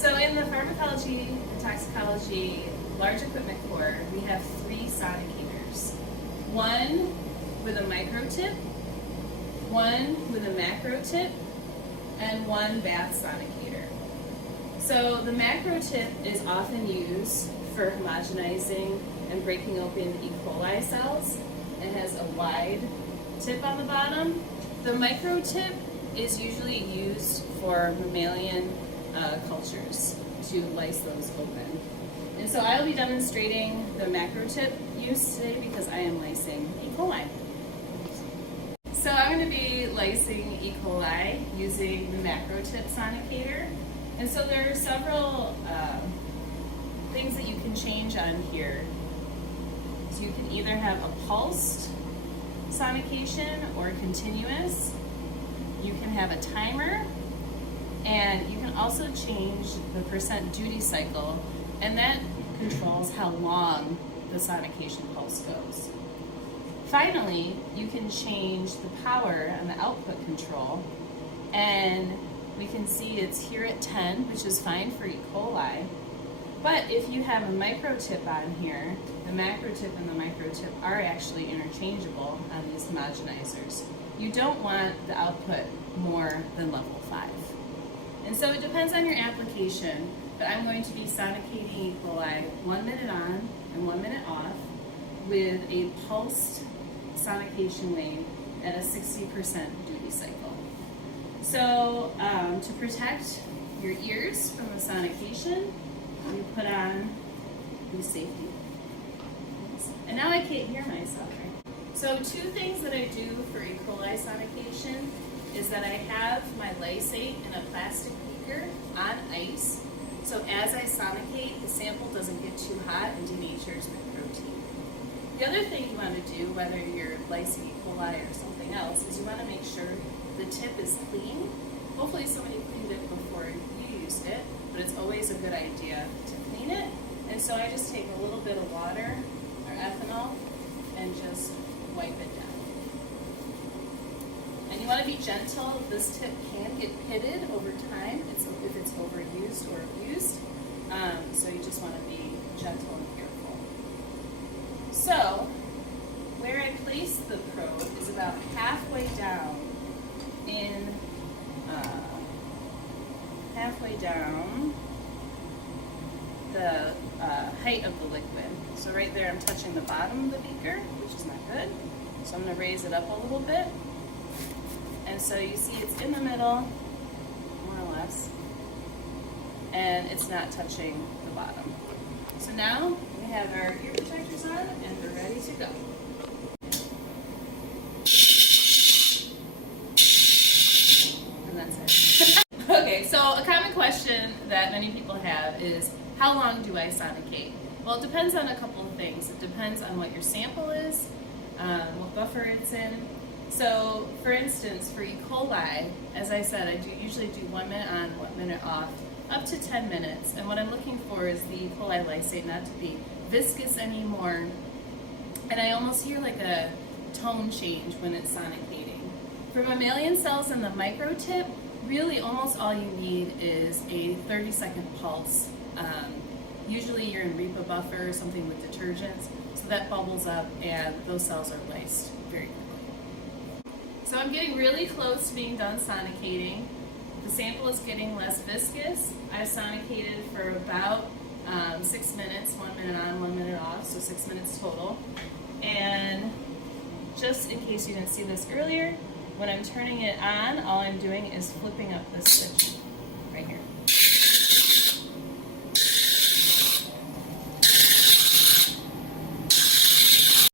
So in the pharmacology and toxicology large equipment core, we have 3 Sonicators. One with a Macrotip, one with a Macrotip, and one bath Sonicator. So the Macrotip is often used for homogenizing and breaking open E. coli cells. It has a wide tip on the bottom. The Macrotip is usually used for mammalian cultures to lyse those open. And so I'll be demonstrating the Macrotip use today because I am lysing E. coli. So I'm going to be lysing E. coli using the Macrotip Sonicator. And so there are several things that you can change on here. So you can either have a pulsed sonication or continuous. You can have a timer, and you can also change the percent duty cycle, and that controls how long the sonication pulse goes. Finally, you can change the power and the output control, and we can see it's here at 10, which is fine for E. coli. But if you have a Macrotip on here, the Macrotip and the Macrotip are actually interchangeable on these homogenizers. You don't want the output more than level 5. And so it depends on your application, but I'm going to be sonicating E. coli 1 minute on and 1 minute off with a pulsed sonication wave at a 60% duty cycle. So to protect your ears from the sonication, you put on these safety things. And now I can't hear myself, right? So 2 things that I do for E. coli sonication is that I have my lysate in a plastic beaker on ice. So as I sonicate, the sample doesn't get too hot and denatures my protein. The other thing you want to do, whether you're lysing E. coli or something else, is you want to make sure the tip is clean. Hopefully somebody cleaned it before you used it, but it's always a good idea to clean it. And so I just take a little bit of water or ethanol and just wipe it down. And you want to be gentle. This tip can get pitted over time if it's overused or abused. So you just want to be gentle and careful. So where I place the probe is about halfway down the height of the liquid. So right there I'm touching the bottom of the beaker, which is not good. So I'm going to raise it up a little bit. And so you see it's in the middle, more or less, and it's not touching the bottom. So now we have our ear protectors on and we're ready to go. And that's it. Okay, so a common question that many people have is, how long do I sonicate? Well, it depends on a couple of things. It depends on what your sample is, what buffer it's in. So, for instance, for E. coli, as I said, I usually do 1 minute on, 1 minute off, up to 10 minutes. And what I'm looking for is the E. coli lysate not to be viscous anymore. And I almost hear like a tone change when it's sonicating. For mammalian cells in the Macrotip, really almost all you need is a 30-second pulse. Usually you're in REPA buffer or something with detergents, so that bubbles up and those cells are lysed very quickly. So I'm getting really close to being done sonicating. The sample is getting less viscous. I've sonicated for about 6 minutes, 1 minute on, 1 minute off, so 6 minutes total. And just in case you didn't see this earlier, when I'm turning it on, all I'm doing is flipping up this switch.